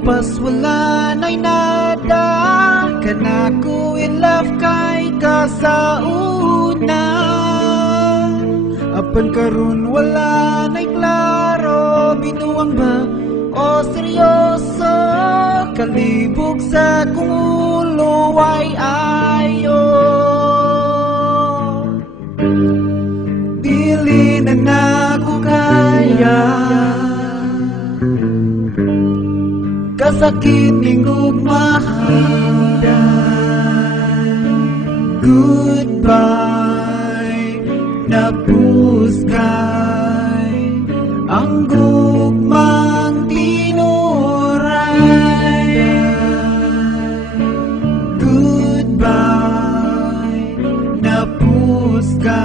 pas wala na'y nada. Kanako in love kay ka sa una. Apan karon wala na'y klaro, binuang ba o seryoso? Kalibog sa kong ulo ay ayo. Dili na nako kaya, kasakit ning ugmahinday. Goodbye, napuskay ang gugmang tinuray. Goodbye, napuskay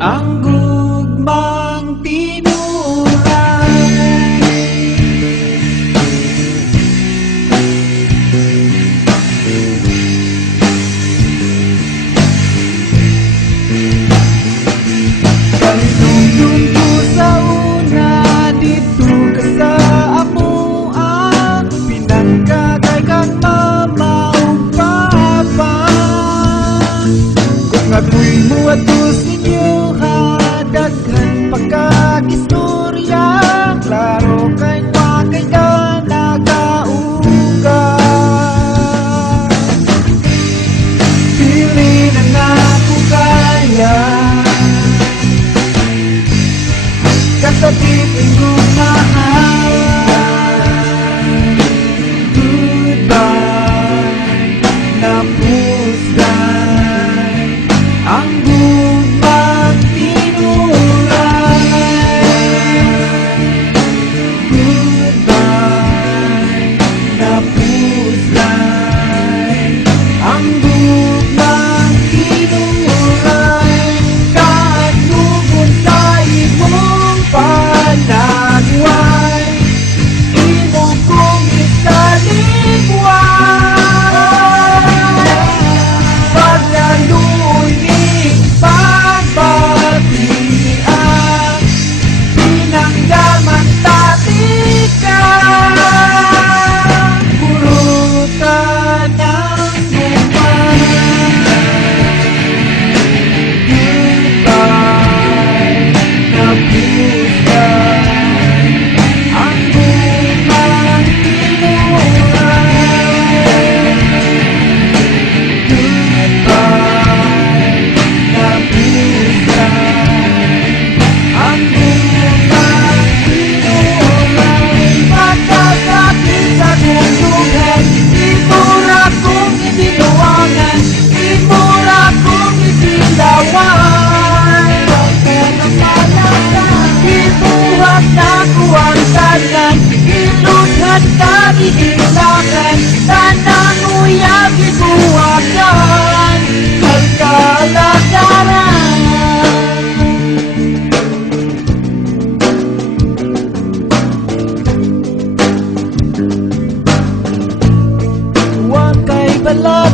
ang gugmang tinuray. Kalungdong ko sa una, dito ka sa amuha. Pinangkagay kang mama o papa. Kung ako'y muwatos ninyo ha, daghan pagkakistorya. Klaro kay wakay ka nagauga. Dili na nako kaya, kasakit ang gumahal. Goodbye, napuskay ang gumang tinuray. Goodbye, napuskay ang gumang tinuray. Kanugon sa imong panagway, imo kong ikaligway. Paglaluoy ning pagbatian, pinanggaman tatika. Purutan ang buwan. Goodbye, napuskay ang gumang tinuray. Goodbye, napuskay ang gumang tinuray. Pagkasakit sa kong dugan, imura kong ibinuwangan, imura kong isilawan. Ibuhat na ko ang tanan, iluthat na ihilakan, tanang uyag ibuwakan, magkalagaran. Huwag kay balat